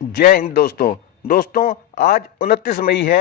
जय हिंद दोस्तों आज 29 मई है।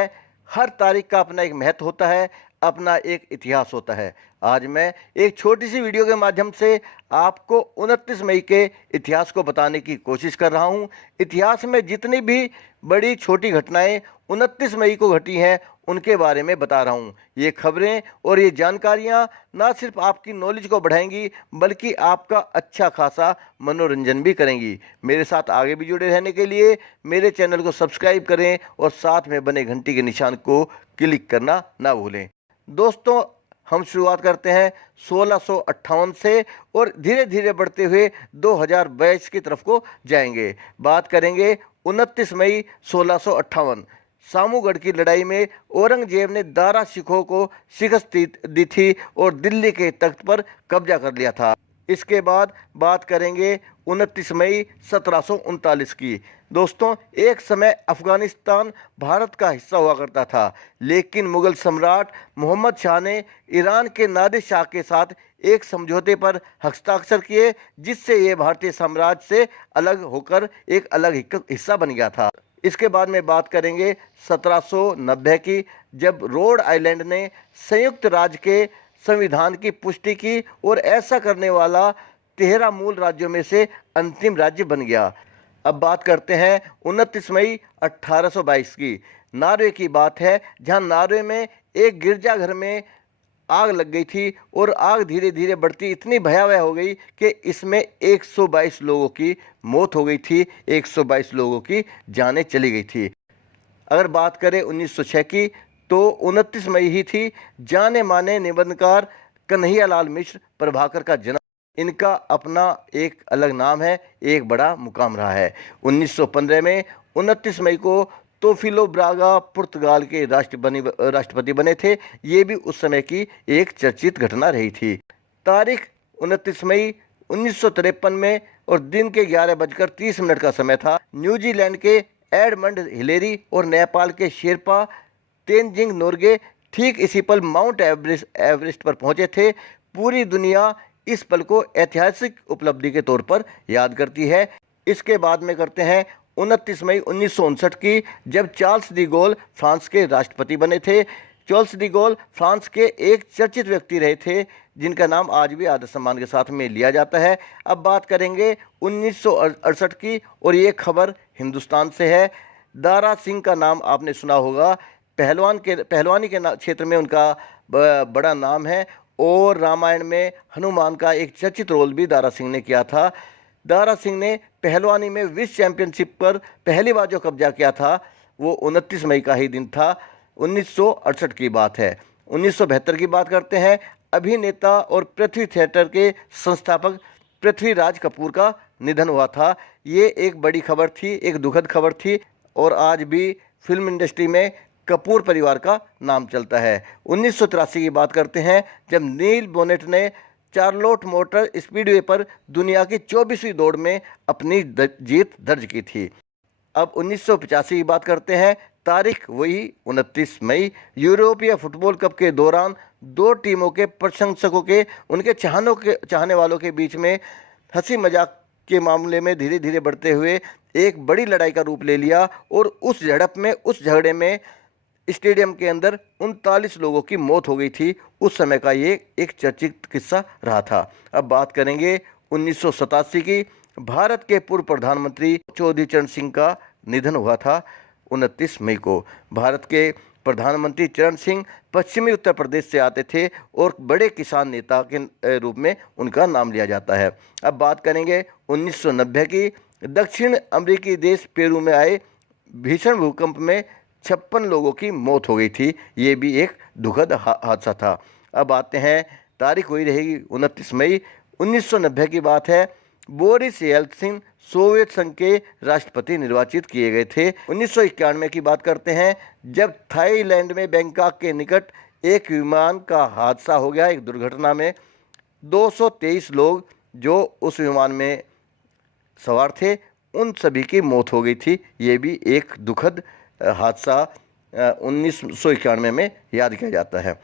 हर तारीख का अपना एक महत्व होता है, अपना एक इतिहास होता है। आज मैं एक छोटी सी वीडियो के माध्यम से आपको 29 मई के इतिहास को बताने की कोशिश कर रहा हूं। इतिहास में जितनी भी बड़ी छोटी घटनाएं 29 मई को घटी हैं उनके बारे में बता रहा हूं। ये खबरें और ये जानकारियां ना सिर्फ आपकी नॉलेज को बढ़ाएंगी बल्कि आपका अच्छा खासा मनोरंजन भी करेंगी। मेरे साथ आगे भी जुड़े रहने के लिए मेरे चैनल को सब्सक्राइब करें और साथ में बने घंटी के निशान को क्लिक करना ना भूलें। दोस्तों, हम शुरुआत करते हैं 1658 से और धीरे धीरे बढ़ते हुए 2022 की तरफ को जाएंगे। बात करेंगे 29 मई 1658। सामूगढ़ की लड़ाई में औरंगजेब ने दारा सिखों को शिकस्त दी थी और दिल्ली के तख्त पर कब्जा कर लिया था। इसके बाद बात करेंगे 29 मई 1739 की। दोस्तों, एक समय अफगानिस्तान भारत का हिस्सा हुआ करता था, लेकिन मुगल सम्राट मोहम्मद शाह ने ईरान के नादिर शाह के साथ एक समझौते पर हस्ताक्षर किए, जिससे ये भारतीय साम्राज्य से अलग होकर एक अलग हिस्सा बन गया था। इसके बाद में बात करेंगे 1790 की, जब रोड आइलैंड ने संयुक्त राज्य के संविधान की पुष्टि की और ऐसा करने वाला 13 मूल राज्यों में से अंतिम राज्य बन गया। अब बात करते हैं 29 मई 1822 की। नॉर्वे की बात है, जहां नॉर्वे में एक गिरजाघर में आग लग गई थी और आग धीरे धीरे बढ़ती इतनी भयावह हो गई कि इसमें 122 लोगों की मौत हो गई थी, 122 लोगों की जानें चली गई थी। अगर बात करें 1906 की, तो 29 मई ही थी जाने माने निबंधकार कन्हैयालाल मिश्र प्रभाकर का जन्म। इनका अपना एक अलग नाम है, एक बड़ा मुकाम रहा है। 1915 में 29 मई को तोफिलो ब्रागा पुर्तगाल के राष्ट्रपति बने थे। ये भी उस समय की एक चर्चित घटना रही थी। तारीख 29 मई 1953 में और दिन के 11:30 का समय था। न्यूजीलैंड के एडमंड हिलेरी और नेपाल के शेरपा तेनजिंग नोर्गे ठीक इसी पल माउंट एवरेस्ट पर पहुंचे थे। पूरी दुनिया इस पल को ऐतिहासिक उपलब्धि के तौर पर याद करती है। इसके बाद में करते हैं 29 मई 1959 की, जब चार्ल्स डी गोल फ्रांस के राष्ट्रपति बने थे। चार्ल्स डी गोल फ्रांस के एक चर्चित व्यक्ति रहे थे, जिनका नाम आज भी आदर सम्मान के साथ में लिया जाता है। अब बात करेंगे 1968 की, और ये खबर हिंदुस्तान से है। दारा सिंह का नाम आपने सुना होगा। पहलवानी के क्षेत्र में उनका बड़ा नाम है और रामायण में हनुमान का एक चर्चित रोल भी दारा सिंह ने किया था। दारा सिंह ने पहलवानी में विश्व चैंपियनशिप पर पहली बार जो कब्जा किया था वो 29 मई का ही दिन था। 1968 की बात है। 1972 की बात करते हैं। अभिनेता और पृथ्वी थिएटर के संस्थापक पृथ्वीराज कपूर का निधन हुआ था। ये एक बड़ी खबर थी, एक दुखद खबर थी, और आज भी फिल्म इंडस्ट्री में कपूर परिवार का नाम चलता है। 1983 की बात करते हैं, जब नील बोनेट ने चार्लोट मोटर स्पीडवे पर दुनिया की 24वीं दौड़ में अपनी जीत दर्ज की थी। अब 1985 की बात करते हैं। तारीख वही 29 मई। यूरोपीय फुटबॉल कप के दौरान दो टीमों के प्रशंसकों के उनके चाहने वालों के बीच में हंसी मजाक के मामले में धीरे धीरे बढ़ते हुए एक बड़ी लड़ाई का रूप ले लिया, और उस झगड़े में स्टेडियम के अंदर 39 लोगों की मौत हो गई थी। उस समय का ये एक चर्चित किस्सा रहा था। अब बात करेंगे 1987 की। भारत के पूर्व प्रधानमंत्री चौधरी चरण सिंह का निधन हुआ था 29 मई को। भारत के प्रधानमंत्री चरण सिंह पश्चिमी उत्तर प्रदेश से आते थे और बड़े किसान नेता के रूप में उनका नाम लिया जाता है। अब बात करेंगे 1990 की। दक्षिण अमेरिकी देश पेरू में आए भीषण भूकंप में 56 लोगों की मौत हो गई थी। ये भी एक दुखद हादसा था। अब आते हैं, तारीख वही रहेगी 29 मई 1990 की बात है। बोरिस येल्त्सिन सोवियत संघ के राष्ट्रपति निर्वाचित किए गए थे। 1991 की बात करते हैं, जब थाईलैंड में बैंकॉक के निकट एक विमान का हादसा हो गया। एक दुर्घटना में 223 लोग जो उस विमान में सवार थे उन सभी की मौत हो गई थी। ये भी एक दुखद हादसा 1991 में याद किया जाता है।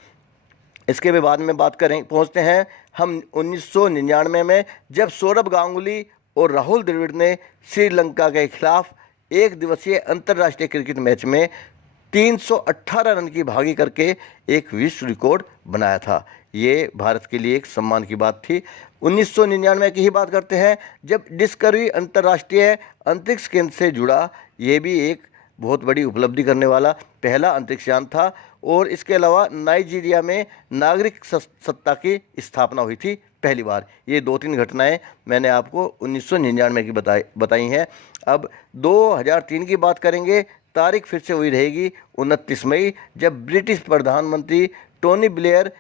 इसके बाद में बात करें पहुंचते हैं हम 1999 में, जब सौरभ गांगुली और राहुल द्रविड़ ने श्रीलंका के खिलाफ एक दिवसीय अंतर्राष्ट्रीय क्रिकेट मैच में 318 रन की भागी करके एक विश्व रिकॉर्ड बनाया था। ये भारत के लिए एक सम्मान की बात थी। 1999 की ही बात करते हैं, जब डिस्कवरी अंतर्राष्ट्रीय अंतरिक्ष केंद्र से जुड़ा। ये भी एक बहुत बड़ी उपलब्धि करने वाला पहला अंतरिक्ष यान था। और इसके अलावा नाइजीरिया में नागरिक सत्ता की स्थापना हुई थी पहली बार। ये 2-3 घटनाएं मैंने आपको 1999 की बताई हैं। अब 2003 की बात करेंगे। तारीख फिर से वही रहेगी 29 मई, जब ब्रिटिश प्रधानमंत्री टोनी ब्लेयर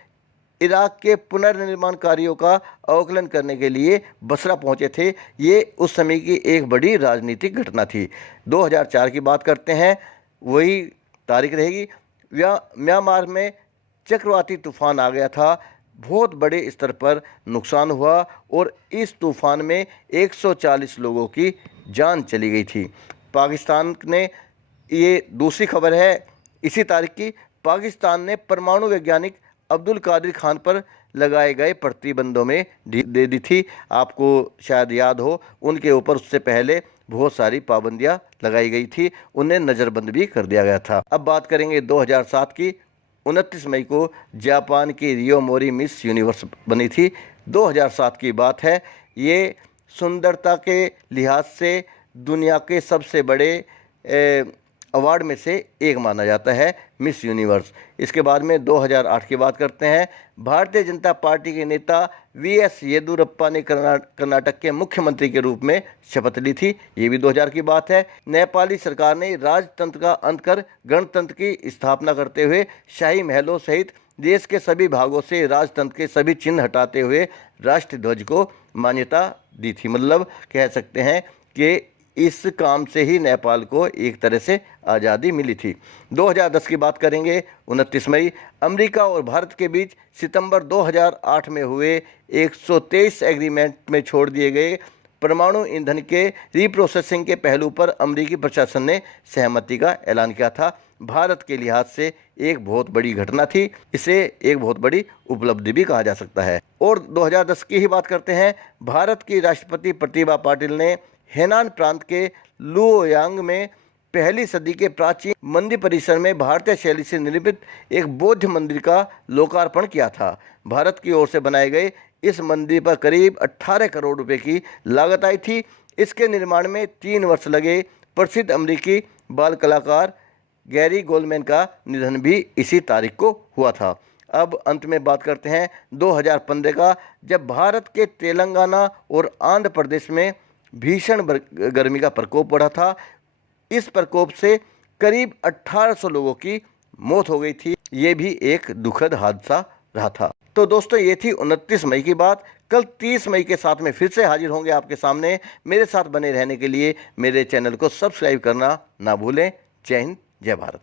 इराक के पुनर्निर्माण कार्यों का अवलोकन करने के लिए बसरा पहुंचे थे। ये उस समय की एक बड़ी राजनीतिक घटना थी। 2004 की बात करते हैं, वही तारीख रहेगी। म्यांमार में चक्रवाती तूफान आ गया था। बहुत बड़े स्तर पर नुकसान हुआ और इस तूफान में 140 लोगों की जान चली गई थी। पाकिस्तान ने, ये दूसरी खबर है इसी तारीख की, पाकिस्तान ने परमाणु वैज्ञानिक अब्दुल कादिर खान पर लगाए गए प्रतिबंधों में दे दी थी। आपको शायद याद हो, उनके ऊपर उससे पहले बहुत सारी पाबंदियां लगाई गई थी, उन्हें नज़रबंद भी कर दिया गया था। अब बात करेंगे 2007 की। 29 मई को जापान की रियो मोरी मिस यूनिवर्स बनी थी। 2007 की बात है। ये सुंदरता के लिहाज से दुनिया के सबसे बड़े अवार्ड में से एक माना जाता है, मिस यूनिवर्स। इसके बाद में 2008 की बात करते हैं। भारतीय जनता पार्टी के नेता वीएस येदियुरप्पा ने कर्नाटक के मुख्यमंत्री के रूप में शपथ ली थी। ये भी 2000 की बात है। नेपाली सरकार ने राजतंत्र का अंत कर गणतंत्र की स्थापना करते हुए शाही महलों सहित देश के सभी भागों से राजतंत्र के सभी चिन्ह हटाते हुए राष्ट्रीय ध्वज को मान्यता दी थी। मतलब कह सकते हैं कि इस काम से ही नेपाल को एक तरह से आज़ादी मिली थी। 2010 की बात करेंगे। 29 मई, अमेरिका और भारत के बीच सितंबर 2008 में हुए 123 एग्रीमेंट में छोड़ दिए गए परमाणु ईंधन के रीप्रोसेसिंग के पहलू पर अमेरिकी प्रशासन ने सहमति का ऐलान किया था। भारत के लिहाज से एक बहुत बड़ी घटना थी। इसे एक बहुत बड़ी उपलब्धि भी कहा जा सकता है। और 2010 की ही बात करते हैं। भारत की राष्ट्रपति प्रतिभा पाटिल ने हेनान प्रांत के लुओयांग में पहली सदी के प्राचीन मंदिर परिसर में भारतीय शैली से निर्मित एक बौद्ध मंदिर का लोकार्पण किया था। भारत की ओर से बनाए गए इस मंदिर पर करीब 18 करोड़ रुपए की लागत आई थी। इसके निर्माण में 3 वर्ष लगे। प्रसिद्ध अमेरिकी बाल कलाकार गैरी गोल्डमैन का निधन भी इसी तारीख को हुआ था। अब अंत में बात करते हैं 2015 का, जब भारत के तेलंगाना और आंध्र प्रदेश में भीषण गर्मी का प्रकोप बढ़ा था। इस प्रकोप से करीब 1800 लोगों की मौत हो गई थी। ये भी एक दुखद हादसा रहा था। तो दोस्तों, ये थी 29 मई की बात। कल 30 मई के साथ में फिर से हाजिर होंगे आपके सामने। मेरे साथ बने रहने के लिए मेरे चैनल को सब्सक्राइब करना ना भूलें। जय हिंद, जय भारत।